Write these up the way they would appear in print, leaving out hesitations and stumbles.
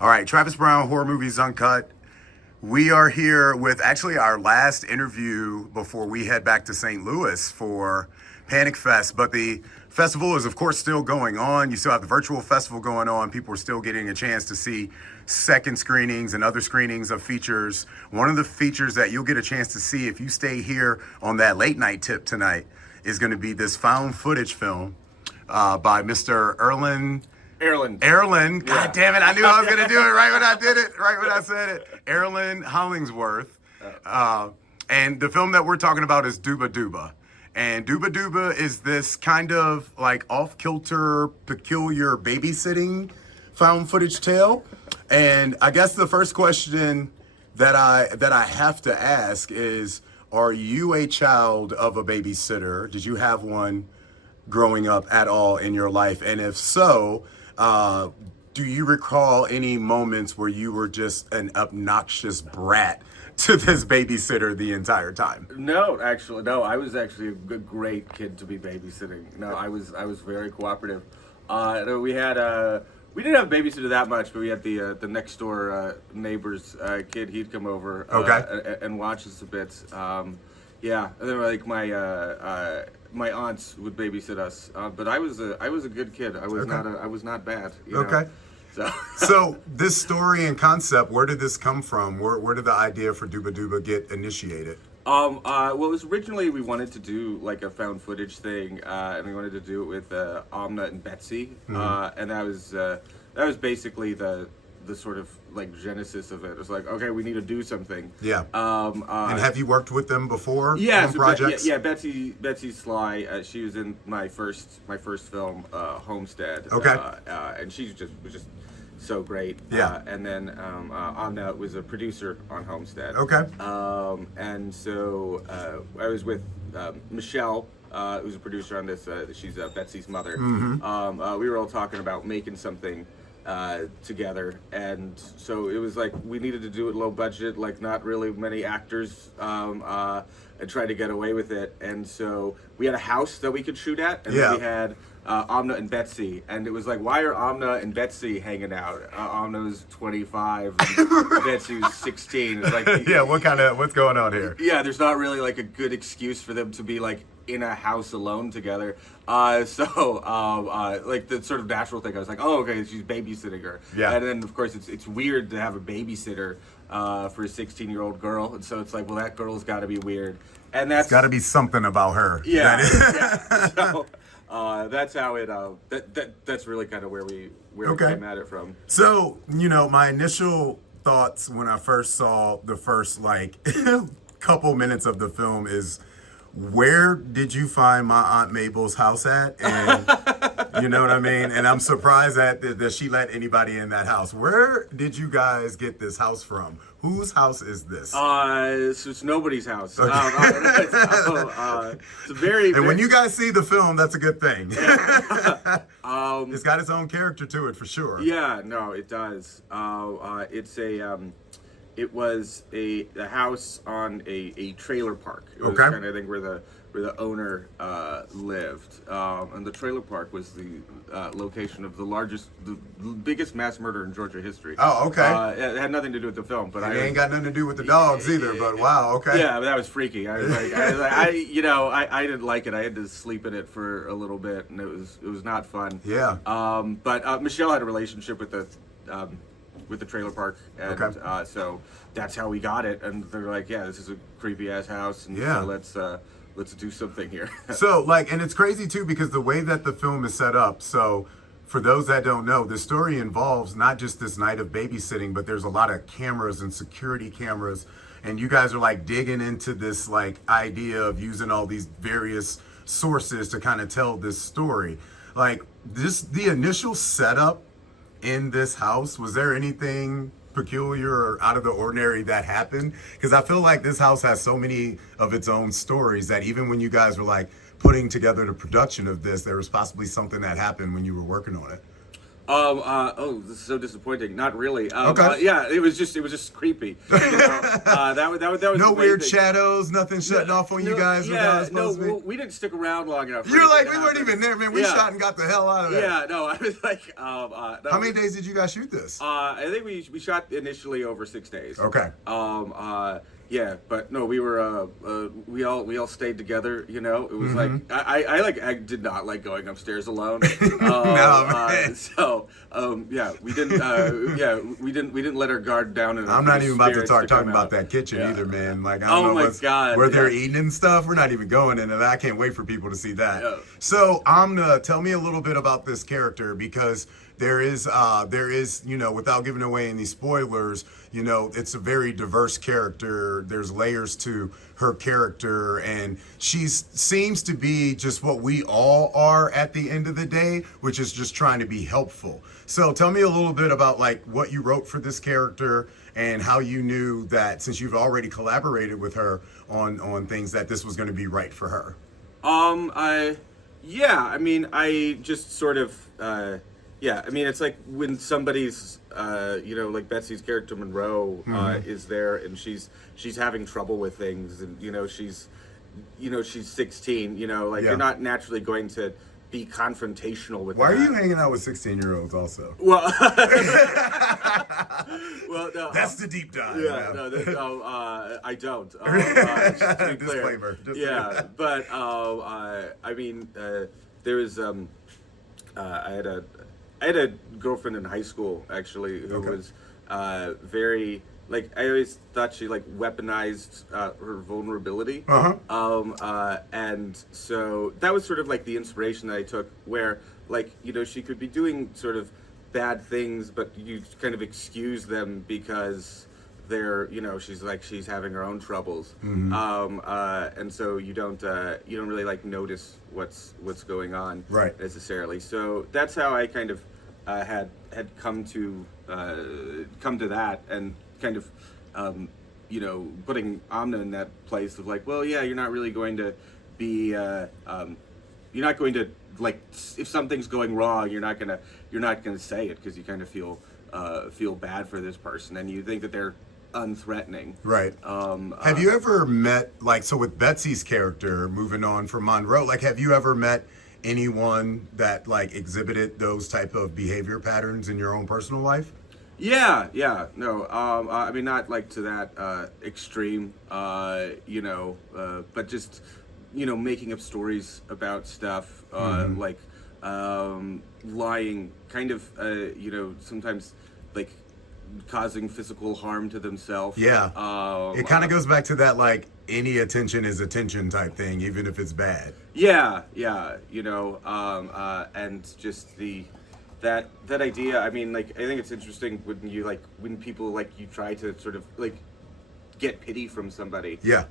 All right, Travis Brown, Horror Movies Uncut. We are here with actually our last interview before we head back to St. Louis for Panic Fest. But the festival is, of course, still going on. You still have the virtual festival going on. People are still getting a chance to see second screenings and other screenings of features. One of the features that you'll get a chance to see if you stay here on that late night tip tonight is going to be this found footage film by Mr. Ehrland. God damn it. I knew I was going to do it right when I did it, right when I said it. Ehrland Hollingsworth. And the film that we're talking about is Dooba Dooba. And Dooba Dooba is this kind of like off-kilter, peculiar babysitting found footage tale. And I guess the first question that I have to ask is, are you a child of a babysitter? Did you have one growing up at all in your life? And if so, do you recall any moments where you were just an obnoxious brat to this babysitter the entire time? No, actually, no. I was actually a good, great kid to be babysitting. No, I was very cooperative. We didn't have a babysitter that much, but we had the next door neighbor's kid. He'd come over and watch us a bit. Yeah, and then like my aunts would babysit us, but I was a good kid. I was not bad. You know? So this story and concept, where did this come from? Where did the idea for Dooba Dooba get initiated? Well, it was originally we wanted to do like a found footage thing, and we wanted to do it with Amna and Betsy, and that was basically the sort of like genesis of it. It was like, okay, we need to do something. Yeah. And have you worked with them before? Yeah. On projects? Betsy Sly. She was in my first film, Homestead. Okay. And she was just so great. Yeah. And then Amna was a producer on Homestead. Okay. And so I was with Michelle, who's a producer on this. She's Betsy's mother. We were all talking about making something together, and so it was like we needed to do it low budget, like not really many actors, and try to get away with it. And so we had a house that we could shoot at, and then we had Amna and Betsy, and it was like, why are Amna and Betsy hanging out? Amna was 25 and Betsy was 16. It's like, what's going on here? Yeah, there's not really like a good excuse for them to be like in a house alone together. Like the sort of natural thing, I was like, oh, okay, she's babysitting her. Yeah. And then of course it's weird to have a babysitter for a 16-year-old girl, and so it's like, well, that girl's got to be weird, and that's got to be something about her. Yeah. So that's how it. That's really kind of where we came at it from. So my initial thoughts when I first saw the first like couple minutes of the film is, where did you find my Aunt Mabel's house at? And you know what I mean? And I'm surprised that she let anybody in that house. Where did you guys get this house from? Whose house is this? It's nobody's house. Okay. It's very. And when you guys see the film, that's a good thing. It's got its own character to it for sure. Yeah, no, it does. It was a house on a trailer park. It was kind of, I think, where the owner lived, and the trailer park was the location of the biggest mass murder in Georgia history. Oh, okay. It had nothing to do with the film, but it ain't got nothing to do with the dogs either. But wow, okay. Yeah, but that was freaky. I didn't like it. I had to sleep in it for a little bit, and it was not fun. Yeah. But Michelle had a relationship with the trailer park, and so that's how we got it. And they're like, yeah, this is a creepy ass house, and so let's do something here. So and it's crazy too, because the way that the film is set up. So for those that don't know, the story involves not just this night of babysitting, but there's a lot of cameras and security cameras, and you guys are like digging into this like idea of using all these various sources to kind of tell this story. Like the initial setup in this house, was there anything peculiar or out of the ordinary that happened? Because I feel like this house has so many of its own stories that even when you guys were like putting together the production of this, there was possibly something that happened when you were working on it. Oh, this is so disappointing. Not really. Okay. Yeah, it was just creepy. You know? That was No the main weird thing. shadows, nothing shutting off on you guys. Yeah, without supposed to be? we didn't stick around long enough. for You're like, anything to we weren't happen. even there, man. We Yeah. shot and got the hell out of there. Yeah, no, I was like, no. How many days did you guys shoot this? I think we shot initially over 6 days. Okay. Yeah, but no, we were we all stayed together. You know, it was Mm-hmm. like I did not like going upstairs alone. man. So yeah, we didn't let our guard down. I'm not even about to spirits talking come about out. that kitchen Yeah. either, man. Like, I Oh don't know my God, where they're yeah. eating and stuff. We're not even going into that. I can't wait for people to see that. Yeah. So, tell me a little bit about this character, because there is, without giving away any spoilers, it's a very diverse character. There's layers to her character, and she seems to be just what we all are at the end of the day, which is just trying to be helpful. So tell me a little bit about like what you wrote for this character and how you knew that, since you've already collaborated with her on things, that this was going to be right for her. I mean, I just sort of, I mean, it's like when somebody's, like Betsy's character Monroe is there, and she's having trouble with things, and she's 16, you're not naturally going to be confrontational with. Why are that. you hanging out with 16-year-olds also? Well, well, no, That's the deep dive. yeah, man. I don't. Just to be clear. Disclaimer. Yeah, but I mean, there was I had a girlfriend in high school actually who Okay. was very, like, I always thought she like weaponized her vulnerability. And so that was sort of like the inspiration that I took, where like she could be doing sort of bad things, but you kind of excuse them because they're she's having her own troubles. And so you don't really like notice what's going on Right. necessarily. So that's how I kind of had come to that, and kind of putting Amna in that place of like, well, yeah, you're not really going to be you're not going to, like, if something's going wrong, you're not gonna say it because you kind of feel bad for this person, and you think that they're unthreatening. Right. Have you ever met, like, so with Betsy's character, moving on from Monroe, like, have you ever met anyone that like exhibited those type of behavior patterns in your own personal life? Yeah, no, I mean, not like to that extreme, but just, making up stories about stuff, like lying, kind of, sometimes like causing physical harm to themselves. Yeah. It kind of goes back to that, like, any attention is attention type thing, even if it's bad. Yeah, and just that idea. I mean, like, I think it's interesting when people like you try to sort of like get pity from somebody. Yeah.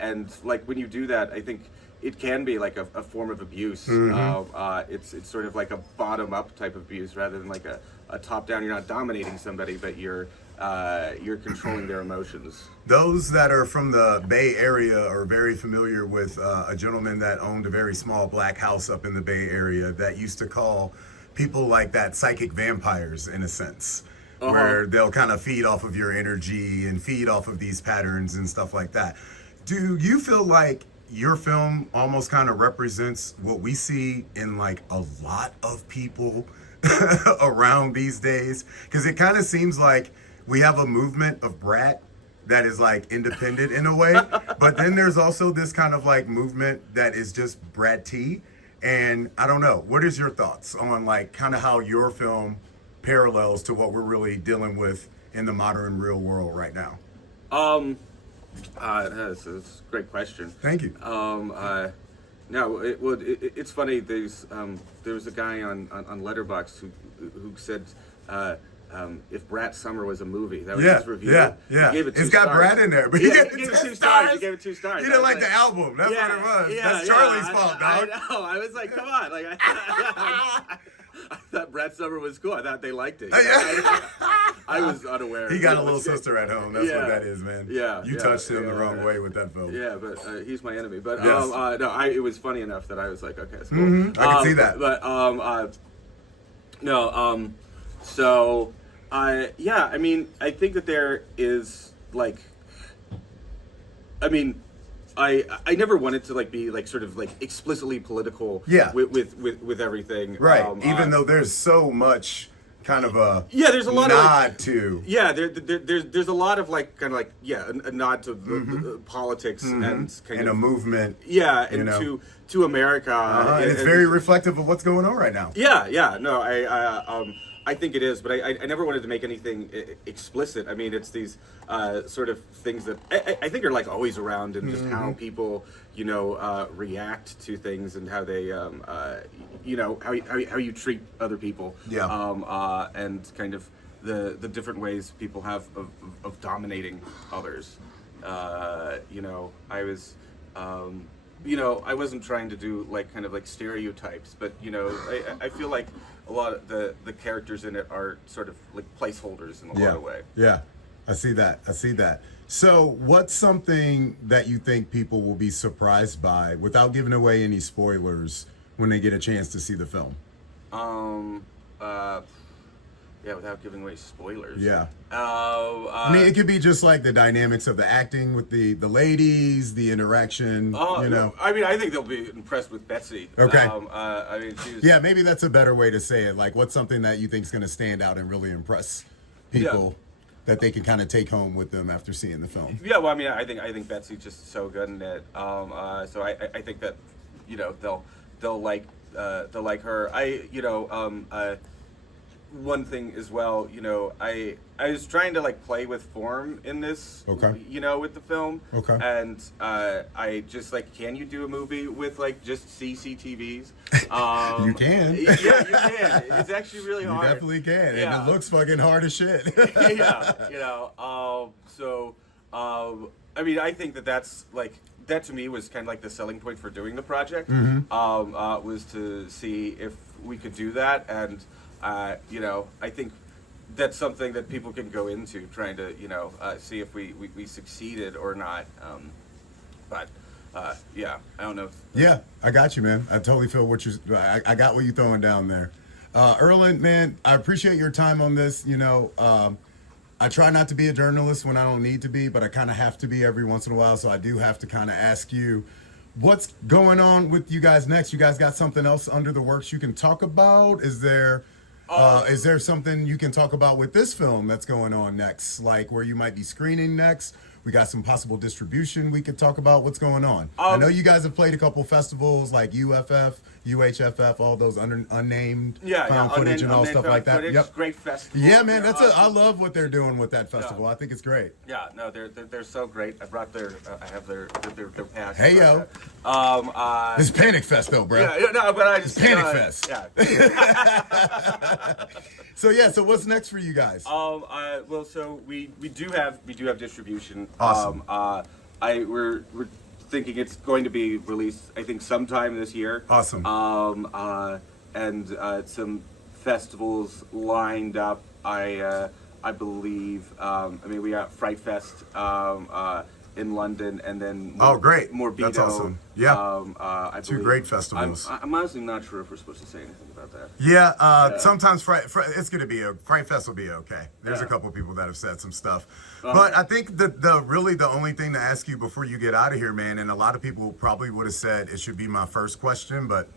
And like when you do that, I think it can be like a form of abuse. It's sort of like a bottom up type of abuse rather than like a top down. You're not dominating somebody, but you're controlling their emotions. Those that are from the Bay Area are very familiar with a gentleman that owned a very small black house up in the Bay Area that used to call people like that psychic vampires, in a sense, where they'll kind of feed off of your energy and feed off of these patterns and stuff like that. Do you feel like your film almost kind of represents what we see in like a lot of people around these days? Because it kind of seems like we have a movement of brat that is like independent in a way, but then there's also this kind of like movement that is just bratty. And I don't know, what is your thoughts on like kind of how your film parallels to what we're really dealing with in the modern real world right now? That's a great question. Thank you. No, it's funny. There was a guy on Letterboxd who said if Brat Summer was a movie, that was his review. Yeah. He gave it 2 It's got stars. Brat in there, but Yeah, he he gave gave it it 2 2 stars. stars. He gave it 2 stars. He I didn't was like the album. That's what it was. Yeah, That's Charlie's I- fault, dog. I know. I was like, come on. Like, I thought Brat Summer was cool. I thought they liked it. I was unaware. He got a little sister at home. That's what that is, man. Yeah, You touched him the wrong way with that film. Yeah, but he's my enemy. But Yes. no, it was funny enough that I was like, okay, it's cool. I can see that. But No, so, yeah, I mean, I think that there is, like, I mean, I never wanted to, like, be, like, sort of, like, explicitly political Yeah. with everything. Right. Even though there's so much kind of a yeah, there's a lot nod of to. yeah, there's a lot of like kind of like a nod to politics and kind And of a movement. yeah, and you know. to America, And it's very reflective of what's going on right now. yeah, no, I think it is, but I never wanted to make anything explicit. I mean, it's these sort of things that I think are like always around, and just how people, you know, react to things and how they, you know, how you treat other people. Yeah. And kind of the different ways people have of dominating others. You know, I was. You know, I wasn't trying to do like kind of like stereotypes, but you know, I feel like a lot of the characters in it are sort of like placeholders in a lot of way. Yeah, I see that. I see that. So, what's something that you think people will be surprised by, without giving away any spoilers, when they get a chance to see the film? Yeah, without giving away spoilers. Yeah. I I mean, it could be just like the dynamics of the acting with the ladies, the interaction. You know. I mean, I think they'll be impressed with Betsy. Okay. I mean, she's. Yeah, maybe that's a better way to say it. Like, what's something that you think is going to stand out and really impress people that they can kind of take home with them after seeing the film? Yeah, well, I mean, I think Betsy's just so good in it. So I think that, you know, they'll like her. One thing as well, you know, I was trying to like play with form in this, Okay. you know, with the film. Okay. And I just like, can you do a movie with like just CCTVs? You can. Yeah, you can. It's actually really You hard. definitely can. Yeah. And it looks fucking hard as shit. Yeah, you know. I mean, I think that's like that to me was kind of like the selling point for doing the project. Was to see if we could do that, and you know, I think that's something that people can go into trying to, you know, see if we succeeded or not. But yeah, I don't know. If, Yeah, I got you, man. I totally feel what you're. I got what you're throwing down there. Ehrland, man, I appreciate your time on this. You know, I try not to be a journalist when I don't need to be, but I kind of have to be every once in a while. So I do have to kind of ask you, what's going on with you guys next? You guys got something else under the works you can talk about? Is there something you can talk about with this film that's going on next, like where you might be screening next? We got some possible distribution we could talk about. What's going on? I know you guys have played a couple festivals like UFF, UHFF, all those unnamed found footage and all stuff like that. Footage, Yep. Great festival. Yeah, man, I love what they're doing with that festival. Yeah. I think it's great. Yeah, no, they're so great. I brought I have their pass. Hey, yo. It's Panic Fest though, bro. Yeah, no, but I just Panic Fest. Yeah. So what's next for you guys? Well, so we do have distribution. Awesome. We're thinking it's going to be released, I think, sometime this year. Awesome. And some festivals lined up. I believe. I mean, we got Fright Fest in London, and then great. Morbido. That's awesome. Yeah. I Two believe. great festivals. I'm honestly not sure if we're supposed to say anything about that. Yeah, sometimes it's going to be Fright Fest will be okay. There's a couple people that have said some stuff, but I think the really the only thing to ask you before you get out of here, man, and a lot of people probably would have said it should be my first question, but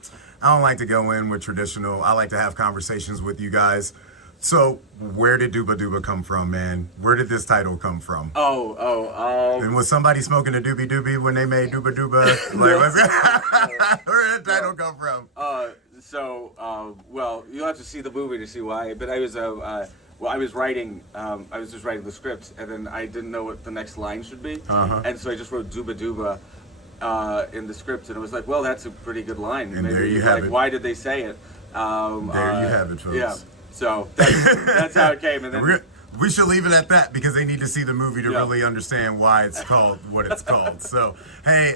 I don't like to go in with traditional. I like to have conversations with you guys. So, where did Dooba Dooba come from, man? Where did this title come from? And was somebody smoking a doobie doobie when they made Dooba Dooba? Like, where did that title come from? Well, you'll have to see the movie to see why. But I was I was writing. I was just writing the script, and then I didn't know what the next line should be, and so I just wrote Dooba Dooba in the script, and it was like, well, that's a pretty good line. And there you have it. Why did they say it? There you have it, folks. Yeah. So that's how it came, and then we should leave it at that because they need to see the movie to Yeah. really understand why it's called what it's called. So, hey,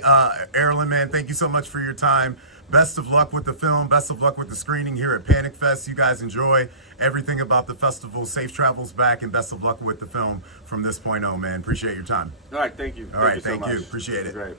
Ehrland, man, thank you so much for your time. Best of luck with the film. Best of luck with the screening here at Panic Fest. You guys enjoy everything about the festival. Safe travels back, and best of luck with the film from this point on, man. Appreciate your time. all right. Thank you. All right, you so thank you. much. Appreciate it. Great.